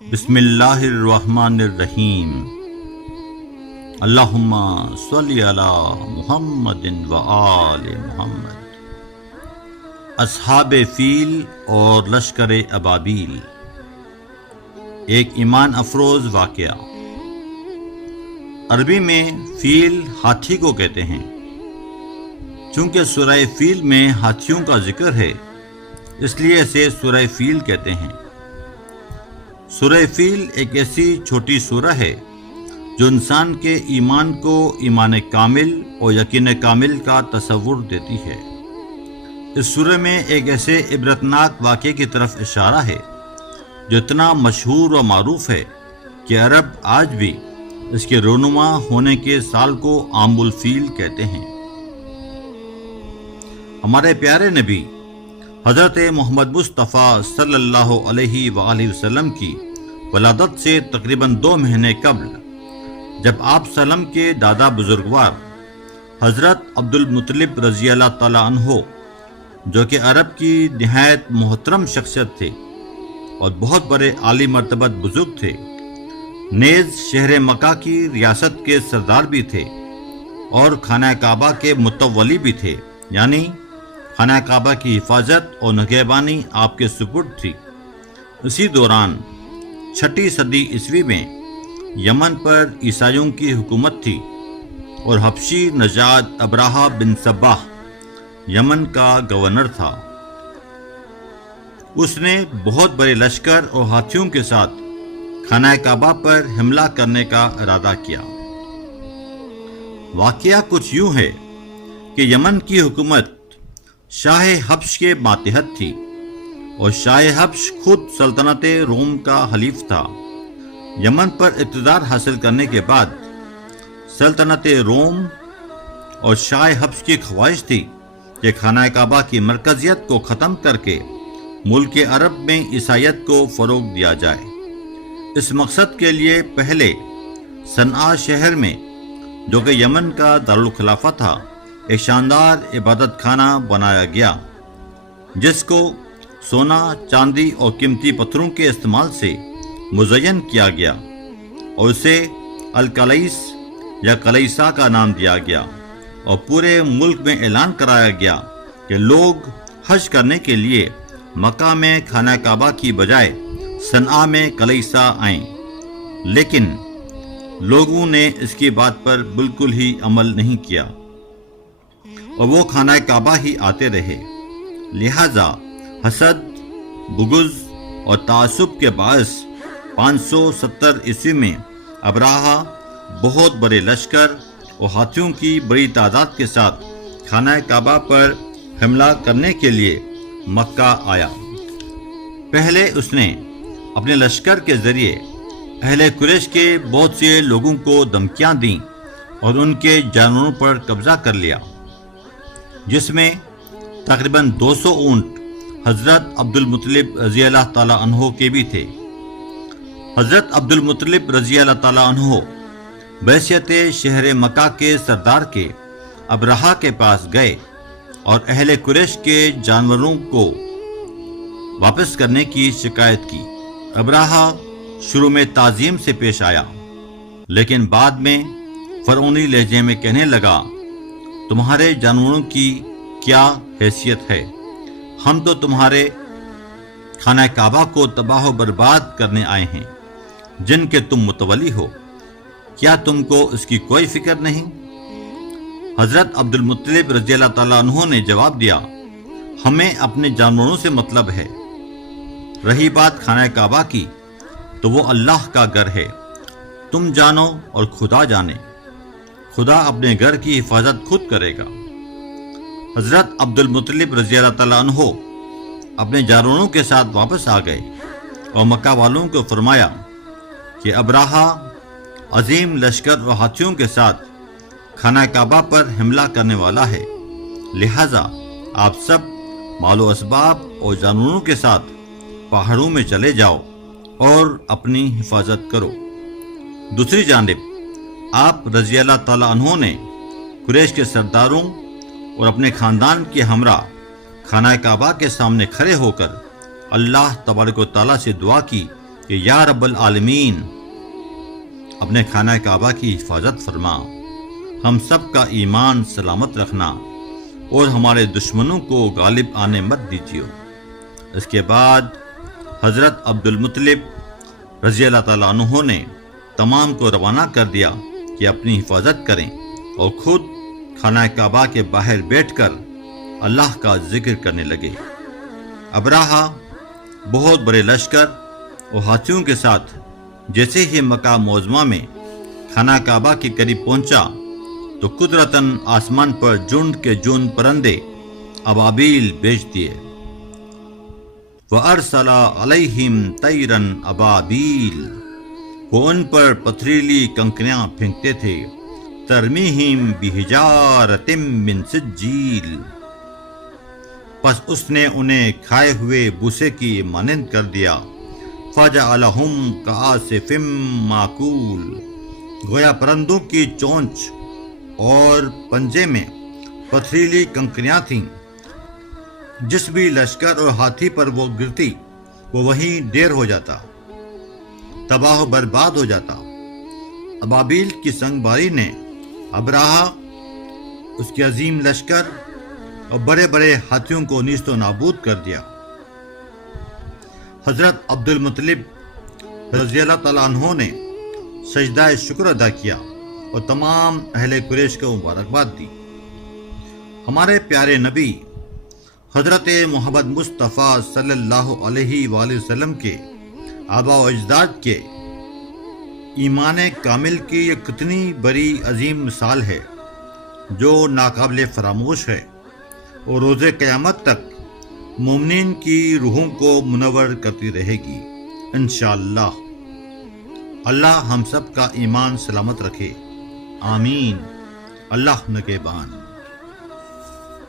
بسم اللہ الرحمن الرحیم۔ اللہم صلی علی محمد و آل محمد۔ اصحاب فیل اور لشکر ابابیل، ایک ایمان افروز واقعہ۔ عربی میں فیل ہاتھی کو کہتے ہیں۔ چونکہ سورہ فیل میں ہاتھیوں کا ذکر ہے، اس لیے اسے سورہ فیل کہتے ہیں۔ سورہ فیل ایک ایسی چھوٹی سورہ ہے جو انسان کے ایمان کو ایمان کامل اور یقین کامل کا تصور دیتی ہے۔ اس سورہ میں ایک ایسے عبرتناک واقعے کی طرف اشارہ ہے جو اتنا مشہور و معروف ہے کہ عرب آج بھی اس کے رونما ہونے کے سال کو عام الفیل کہتے ہیں۔ ہمارے پیارے نبی حضرت محمد مصطفیٰ صلی اللہ علیہ وآلہ وسلم کی ولادت سے تقریباً 2 مہینے قبل، جب آپ سلم کے دادا بزرگوار حضرت عبد المطلب رضی اللہ تعالیٰ عنہ، جو کہ عرب کی نہایت محترم شخصیت تھے اور بہت بڑے عالی مرتبت بزرگ تھے، نیز شہر مکہ کی ریاست کے سردار بھی تھے اور خانہ کعبہ کے متولی بھی تھے، یعنی خانہ کعبہ کی حفاظت اور نگہبانی آپ کے سپرد تھی۔ اسی دوران 6 صدی عیسوی میں یمن پر عیسائیوں کی حکومت تھی اور حبشی نژاد ابراہہ بن صباح یمن کا گورنر تھا۔ اس نے بہت بڑے لشکر اور ہاتھیوں کے ساتھ خانہ کعبہ پر حملہ کرنے کا ارادہ کیا۔ واقعہ کچھ یوں ہے کہ یمن کی حکومت شاہ حبش کے ماتحت تھی اور شاہ حبش خود سلطنت روم کا حلیف تھا۔ یمن پر اقتدار حاصل کرنے کے بعد سلطنت روم اور شاہ حبش کی خواہش تھی کہ خانہ کعبہ کی مرکزیت کو ختم کر کے ملک عرب میں عیسائیت کو فروغ دیا جائے۔ اس مقصد کے لیے پہلے صنعاء شہر میں، جو کہ یمن کا دارالخلافہ تھا، ایک شاندار عبادت خانہ بنایا گیا جس کو سونا، چاندی اور قیمتی پتھروں کے استعمال سے مزین کیا گیا اور اسے الکلیس یا کلیسا کا نام دیا گیا، اور پورے ملک میں اعلان کرایا گیا کہ لوگ حج کرنے کے لیے مکہ میں خانہ کعبہ کی بجائے صنعاء میں کلیسا آئیں۔ لیکن لوگوں نے اس کی بات پر بالکل ہی عمل نہیں کیا اور وہ خانہ کعبہ ہی آتے رہے۔ لہذا حسد، بغض اور تعصب کے باعث 570 عیسوی میں ابراہہ بہت بڑے لشکر اور ہاتھیوں کی بڑی تعداد کے ساتھ خانہ کعبہ پر حملہ کرنے کے لیے مکہ آیا۔ پہلے اس نے اپنے لشکر کے ذریعے اہل قریش کے بہت سے لوگوں کو دھمکیاں دیں اور ان کے جانوروں پر قبضہ کر لیا، جس میں تقریباً 200 اونٹ حضرت عبد المطلب رضی اللہ تعالیٰ عنہ کے بھی تھے۔ حضرت عبد المطلب رضی اللہ تعالیٰ عنہ بحیثیت شہر مکہ کے سردار کے ابراہہ کے پاس گئے اور اہل قریش کے جانوروں کو واپس کرنے کی شکایت کی۔ ابراہہ شروع میں تعظیم سے پیش آیا، لیکن بعد میں فرعونی لہجے میں کہنے لگا، تمہارے جانوروں کی کیا حیثیت ہے؟ ہم تو تمہارے خانہ کعبہ کو تباہ و برباد کرنے آئے ہیں، جن کے تم متولی ہو۔ کیا تم کو اس کی کوئی فکر نہیں؟ حضرت عبد المطلب رضی اللہ تعالیٰ عنہ نے جواب دیا، ہمیں اپنے جانوروں سے مطلب ہے۔ رہی بات خانہ کعبہ کی، تو وہ اللہ کا گھر ہے، تم جانو اور خدا جانے، خدا اپنے گھر کی حفاظت خود کرے گا۔ حضرت عبد المطلب رضی اللہ تعالیٰ عنہ اپنے جانوروں کے ساتھ واپس آ گئے اور مکہ والوں کو فرمایا کہ ابراہہ عظیم لشکر و ہاتھیوں کے ساتھ خانہ کعبہ پر حملہ کرنے والا ہے، لہذا آپ سب مال و اسباب اور جانوروں کے ساتھ پہاڑوں میں چلے جاؤ اور اپنی حفاظت کرو۔ دوسری جانب آپ رضی اللہ تعالیٰ عنہ نے قریش کے سرداروں اور اپنے خاندان کے ہمراہ خانہ کعبہ کے سامنے کھڑے ہو کر اللہ تبارک و تعالیٰ سے دعا کی کہ یا رب العالمین اپنے خانہ کعبہ کی حفاظت فرما، ہم سب کا ایمان سلامت رکھنا اور ہمارے دشمنوں کو غالب آنے مت دیجیے۔ اس کے بعد حضرت عبد المطلب رضی اللہ تعالیٰ عنہ نے تمام کو روانہ کر دیا کہ اپنی حفاظت کریں، اور خود خانہ کعبہ کے باہر بیٹھ کر اللہ کا ذکر کرنے لگے۔ ابراہا بہت بڑے لشکر اور ہاتھیوں کے ساتھ جیسے ہی مکہ معظمہ میں خانہ کعبہ کے قریب پہنچا تو قدرتاً آسمان پر جھنڈ کے جھنڈ پرندے ابابیل بھیج دیے۔ وَأَرْسَلَ عَلَيْهِمْ طَيْرًا أَبَابِيلَ، وہ ان پر پتھریلی کنکریاں پھینکتے تھے، ترمیہم بحجارۃ من سجیل، پس اس نے انہیں کھائے ہوئے بوسے کی مانند کر دیا۔ فَجَعَلَهُمْ كَعَاصِفٍ مَّأْكُولٍ، گویا پرندوں کی چونچ اور پنجے میں پتھریلی کنکریاں تھیں، جس بھی لشکر اور ہاتھی پر وہ گرتی وہ وہیں ڈیر ہو جاتا، تباہ و برباد ہو جاتا۔ ابابیل کی سنگ باری نے ابراہا، اس کے عظیم لشکر اور بڑے بڑے ہاتھیوں کو نیست و نابود کر دیا۔ حضرت عبد المطلب رضی اللہ تعالیٰ عنہ نے سجدہ شکر ادا کیا اور تمام اہل قریش کو مبارکباد دی۔ ہمارے پیارے نبی حضرت محمد مصطفیٰ صلی اللہ علیہ وآلہ وسلم کے آباء و اجداد کے ایمان کامل کی یہ کتنی بڑی عظیم مثال ہے جو ناقابل فراموش ہے، اور روز قیامت تک مومنین کی روحوں کو منور کرتی رہے گی انشاءاللہ۔ اللہ ہم سب کا ایمان سلامت رکھے، آمین۔ اللہ نگہبان۔